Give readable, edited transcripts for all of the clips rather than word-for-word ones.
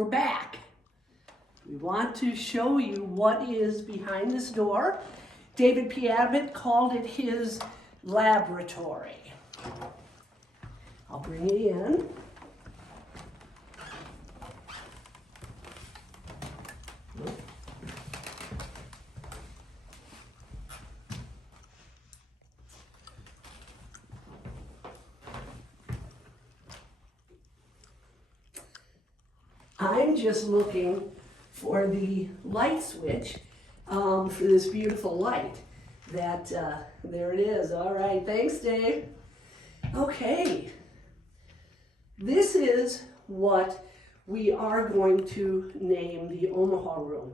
we're back. We want to show you what is behind this door. David P. Abbott called it his laboratory. I'll bring it in. I'm just looking for the light switch for this beautiful light. There it is. All right, thanks, Dave. Okay, this is what we are going to name the Omaha Room.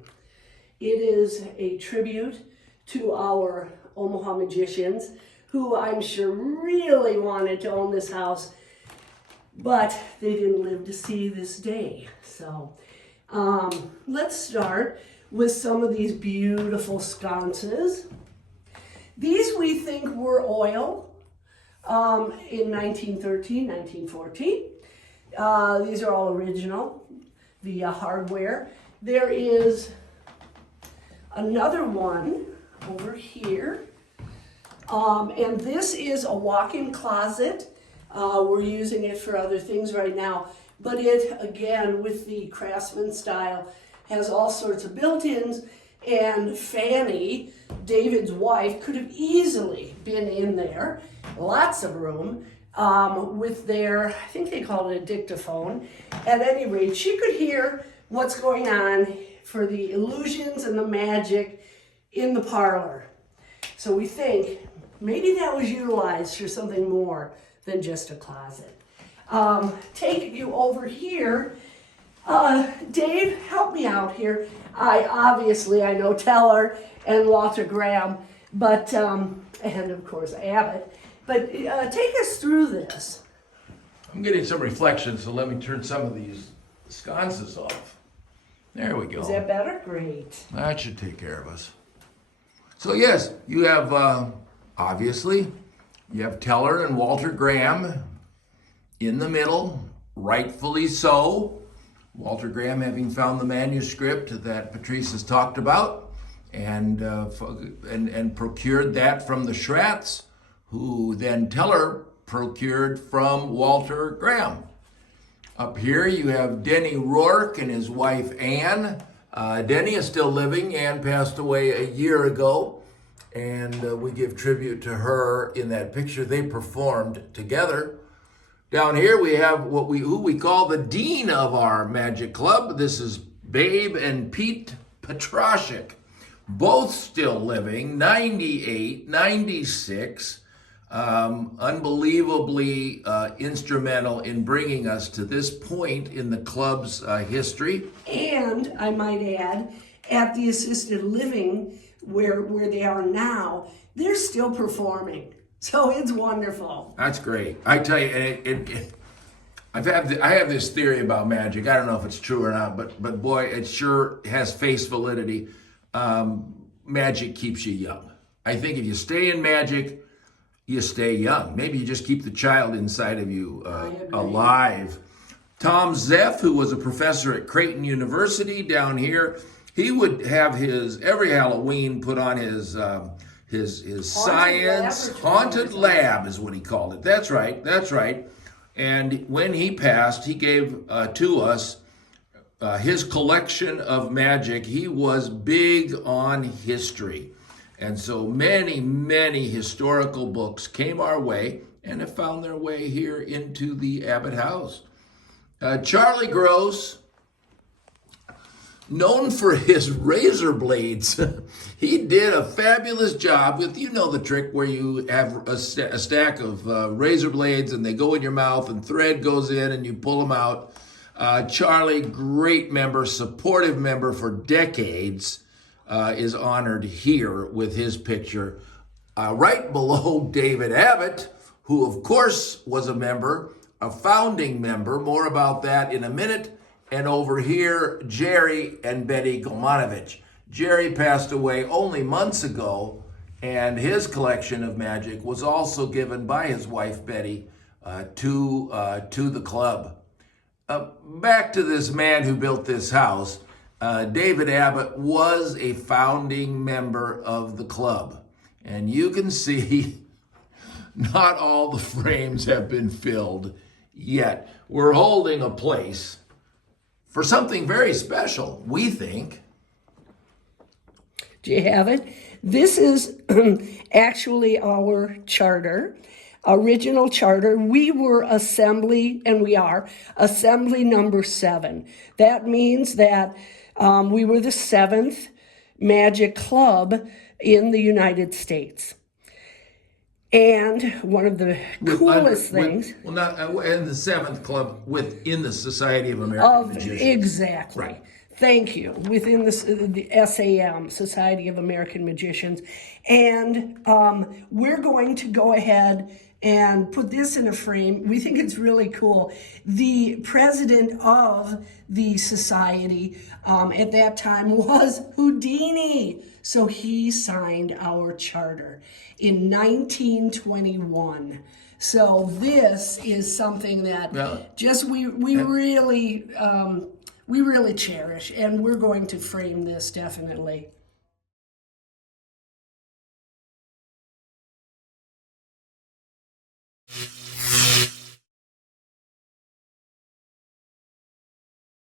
It is a tribute to our Omaha magicians, who I'm sure really wanted to own this house, but they didn't live to see this day. So let's start with some of these beautiful sconces. These we think were oil in 1913, 1914. These are all original, the hardware. There is another one over here, and this is a walk-in closet. We're using it for other things right now, but it, again, with the Craftsman style, has all sorts of built-ins, and Fanny, David's wife, could have easily been in there, lots of room, with their, I think they called it a dictaphone. At any rate, she could hear what's going on for the illusions and the magic in the parlor. So we think maybe that was utilized for something more than just a closet. Take you over here. Dave, help me out here. I know Teller and Walter Graham, but, and of course Abbott, but take us through this. I'm getting some reflection, so let me turn some of these sconces off. There we go. Is that better? Great. That should take care of us. So yes, you have, obviously, you have Teller and Walter Graham in the middle, rightfully so. Walter Graham having found the manuscript that Patrice has talked about and procured that from the Schratts, who then Teller procured from Walter Graham. Up here you have Denny Rourke and his wife Ann. Denny is still living. Ann passed away a year ago, and we give tribute to her in that picture. They performed together. Down here we have who we call the dean of our magic club. This is Babe and Pete Patrice, both still living, 98, 96, unbelievably instrumental in bringing us to this point in the club's history. And I might add, at the assisted living where they are now, they're still performing. So it's wonderful. That's great. I tell you, I have this theory about magic. I don't know if it's true or not, but boy, it sure has face validity. Magic keeps you young. I think if you stay in magic, you stay young. Maybe you just keep the child inside of you alive. Tom Zeff, who was a professor at Creighton University down here, he would have every Halloween put on his science haunted lab is what he called it. That's right. And when he passed, he gave to us his collection of magic. He was big on history. And so many historical books came our way and have found their way here into the Abbott house. Charlie Gross, known for his razor blades. He did a fabulous job with, you know the trick where you have a stack of razor blades and they go in your mouth and thread goes in and you pull them out. Charlie, great member, supportive member for decades, is honored here with his picture. Right below David Abbott, who of course was a member, a founding member, more about that in a minute. And over here, Jerry and Betty Golmanovich. Jerry passed away only months ago, and his collection of magic was also given by his wife, Betty, to the club. Back to this man who built this house. David Abbott was a founding member of the club. And you can see not all the frames have been filled yet. We're holding a place for something very special, we think. Do you have it? This is actually our charter, original charter. We were assembly, and we are assembly number 7. That means that we were the 7th Magic Club in the United States. And one of the coolest things... and the 7th club within the Society of American Magicians. Exactly. Right. Thank you. Within the SAM, Society of American Magicians. And we're going to go ahead and put this in a frame. We think it's really cool. The president of the society at that time was Houdini. So he signed our charter in 1921. So this is something that we really cherish, and we're going to frame this definitely.